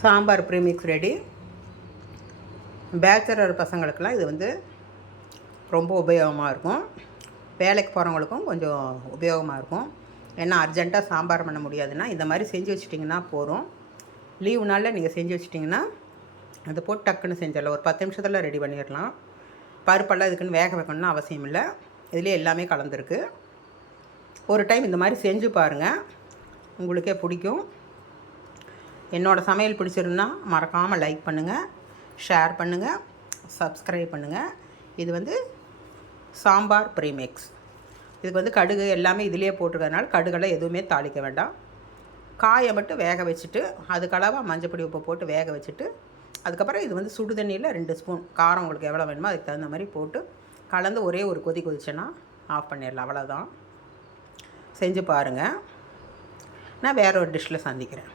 Sambar premix ready. Bachelor பசங்களுக்கெல்லாம் இது வந்து ரொம்ப உபயோகமாக இருக்கும். வேலைக்கு போகிறவங்களுக்கும் கொஞ்சம் உபயோகமாக இருக்கும். ஏன்னா அர்ஜெண்ட்டாக சாம்பார் பண்ண முடியாதுன்னா இந்த மாதிரி செஞ்சு வச்சுட்டிங்கன்னா போதும். லீவு நாளில் நீங்கள் செஞ்சு வச்சிட்டிங்கன்னா அதை போட்டு டக்குன்னு செஞ்சிடலாம். ஒரு 10 நிமிஷத்தில் ரெடி பண்ணிடலாம். பருப்பெல்லாம் இதுக்குன்னு வேக வைக்கணும்னு அவசியம் இல்லை. இதுலேயே எல்லாமே கலந்துருக்கு. ஒரு டைம் இந்த மாதிரி செஞ்சு பாருங்கள், உங்களுக்கே பிடிக்கும். என்னோடய சமையல் பிடிச்சிருந்தா மறக்காமல் லைக் பண்ணுங்கள், ஷேர் பண்ணுங்கள், சப்ஸ்கிரைப் பண்ணுங்கள். இது வந்து சாம்பார் ப்ரீமிக்ஸ். இதுக்கு வந்து கடுகு எல்லாமே இதிலே போட்டுருக்கறதுனால கடுகெல்லாம் எதுவுமே தாளிக்க வேண்டாம். காயை மட்டும் வேக வச்சுட்டு அதுக்களவாக மஞ்சப்பொடி உப்பு போட்டு வேக வச்சுட்டு அதுக்கப்புறம் இது வந்து சுடு தண்ணியில் 2 ஸ்பூன் காரம் உங்களுக்கு எவ்வளோ வேணுமோ அதுக்கு தகுந்த மாதிரி போட்டு கலந்து ஒரே ஒரு கொதிச்சுன்னா ஆஃப் பண்ணிடலாம். அவ்வளோதான். செஞ்சு பாருங்கள். நான் வேறு ஒரு டிஷ்ஷில் சந்திக்கிறேன்.